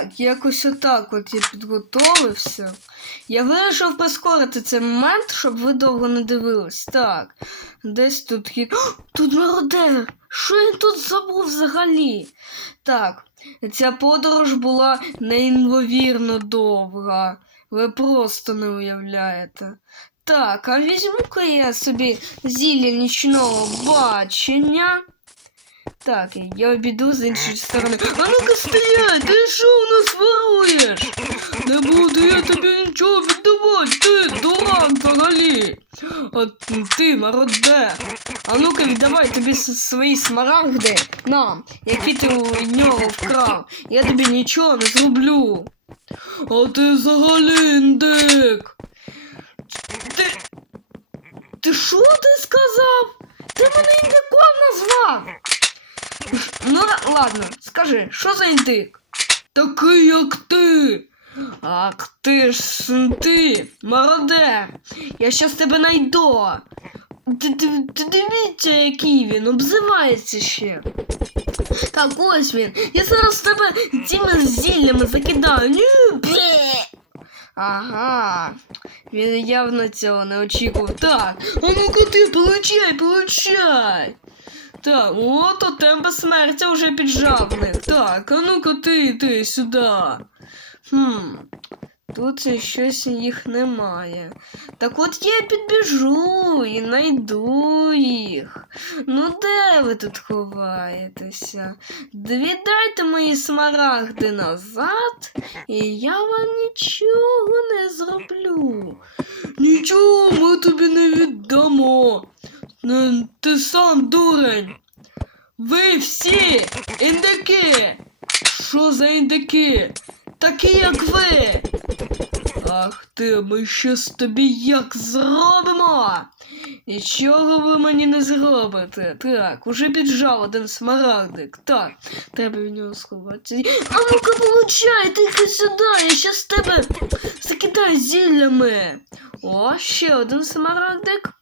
Так, якось отак от я підготовився. Я вирішив прискорити цей момент, щоб ви довго не дивились. Так, десь тут є. Тут мародер! Що він тут забув взагалі? Так, ця подорож була неймовірно довга. Ви просто не уявляєте. Так, а візьму-ка я собі зілля нічного бачення. Так, я обійду з іншої сторони. А ну-ка стоять! Ти що у нас воруєш? Не буду я тобі нічого віддавати, ти дурак взагалі. От ти, мародер. А ну-ка віддавай тобі свої смарагди нам, які ти у нього вкрав. Я тобі нічого не зроблю. А ти взагалі індик. Ти. Ти що ти сказав? Ти мене індиком назвав? Ну ладно, скажи, що за індик? Такий, як ти. Ах ти ж ти, мародер. Я щас тебе найду. Ти, ти, ти дивіться, який він, обзивається ще. Так, ось він. Я зараз тебе цими зіллями закидаю. Ага. Він явно цього не очікував. Так, а ну-ка ти, получай, получай. Так, от у тебе смертя вже піджавник. Так, а ну-ка ти, ти сюди. Хм. Тут щось їх немає. Так от я підбіжу і найду їх. Ну де ви тут ховаєтеся? Віддайте мої смарагди назад, і я вам нічого не зроблю. Нічого ми тобі не віддамо. Ну, Ти сам дурень. Ви всі індики. Що за індики? Такі, як ви. Ах ти, ми щось тобі як зробимо. Нічого ви мені не зробите. Так, уже піджав один смарагдик. Так, треба в нього сховатися. А ну-ка получай, ти сюди, я щас тебе закидаю зіллями. О, ще один смарагдик.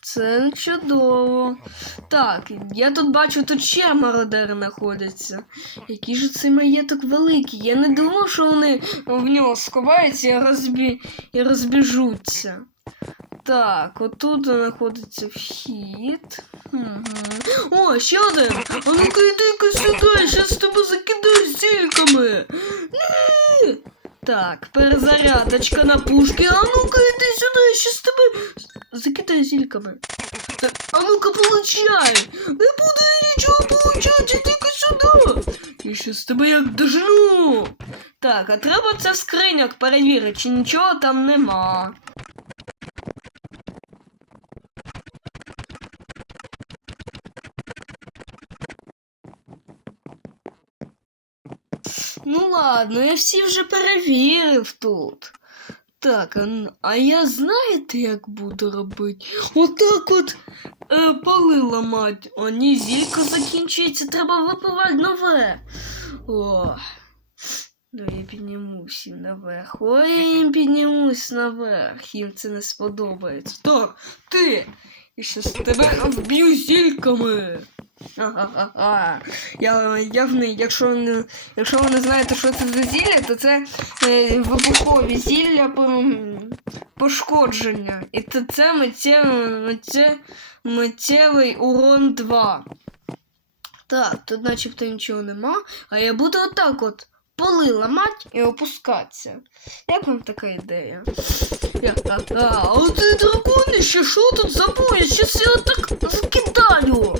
Це чудово. Так, я тут бачу, тут ще мародери знаходяться. Який же цей маєток великий. Я не думав, що вони в нього сховаються і, розбі... і розбіжуться. Так, отут знаходиться вхід. Угу. О, ще один! А ну-ка йди-ка сюди, я щас тебе закидаю зільками. Ні! Так, перезарядочка на пушки. А ну-ка йди сюди, я тебе закидаю зільками. Так, а ну-ка получай! Не буду я нічого получати, іди-ка сюди! Я щас тебе як дожну. Так, а треба це в скринях перевірити, чи нічого там нема. Ну ладно, я всі вже перевірив тут. Так, а, а я знаєте, як буду робити? Отак от е, поли ламать. О, ні, зілько закінчується, треба випивати нове. О. Ну, я піднімусь їм наверх. Ой, я їм піднімусь наверх. Їм це не сподобається. Так, ти! Я щас тебе вб'ю зільками. Я явний, якщо не, якщо ви не знаєте, що це за зілля, то це е, вибухові зілля по, пошкодження. І то це миттєвий, миттє, миттєвий урон 2. Так, тут начебто нічого нема, а я буду отак от поли ламати і опускатися. Як вам така ідея? Я, а, а, ти драконище, що тут забув? Я щас його так закидаю.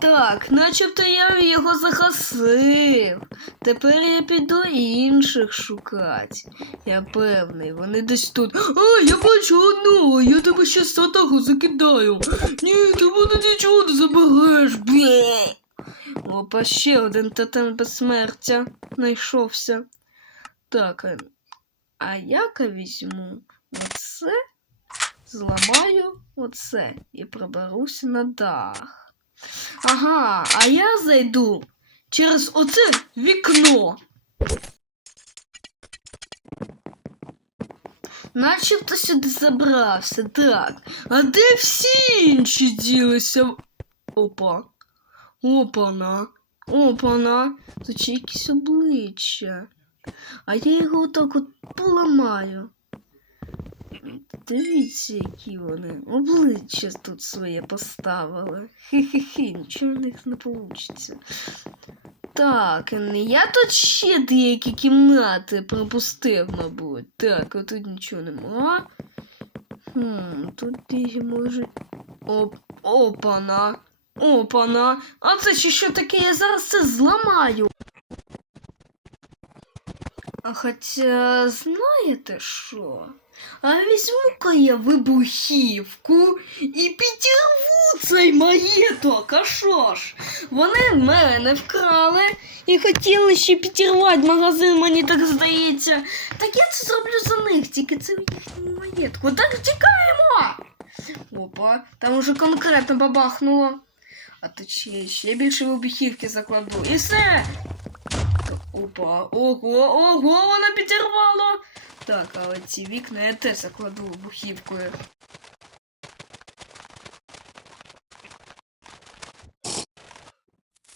Так, начебто я його загасив. Тепер я піду інших шукати. Я певний, вони десь тут. А, я бачу одного, я тебе ще з атаку закидаю. Ні, ти мене нічого не забереш. Бле. Опа, ще один тотем безсмертя знайшовся. Так, а- а я-ка візьму оце, зламаю оце і проберуся на дах. Ага, а я зайду через оце вікно. Начебто сюди забрався, так. А де всі інші ділися? Опа. Опана. Опана. Тут ще якісь обличчя. А я його отак от поламаю. Дивіться, які вони. Обличчя тут своє поставили. Хі-хі-хі, нічого в них не вийде. Так, я тут ще деякі кімнати пропустив, мабуть. Так, а тут нічого нема. Хм, тут деякі можуть. Оп, опана. Опана. А це ще що таке? Я зараз це зламаю. А хоча, знаєте що? А візьму-ка я вибухівку і підірву цей маєток, а що ж? Вони мене вкрали і хотіли ще підірвати магазин, мені так здається. Так я це зроблю за них, тільки це в їхньому маєтку. Так втікаємо! Опа, там уже конкретно бабахнуло. А то ще, ще більше вибухівки закладу. І все! Опа, ого, ого, воно підірвало! Так, а ці вікна я теж закладу вибухівкою.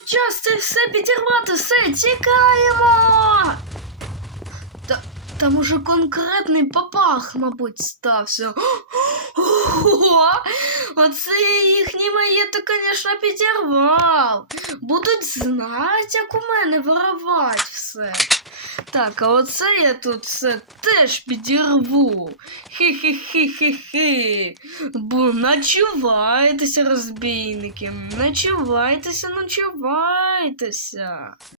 Час це все підірвати, все, тікаємо! Та, там уже конкретний папах, мабуть, стався. Ого! Оце їхній маєток, звісно, підірвав. Будуть знати, як у мене воровать все. Так, а оце я тут все теж підірву. Хі-хі-хі-хі-хі. Бо начувайтеся, розбійники. Начувайтеся, начувайтеся.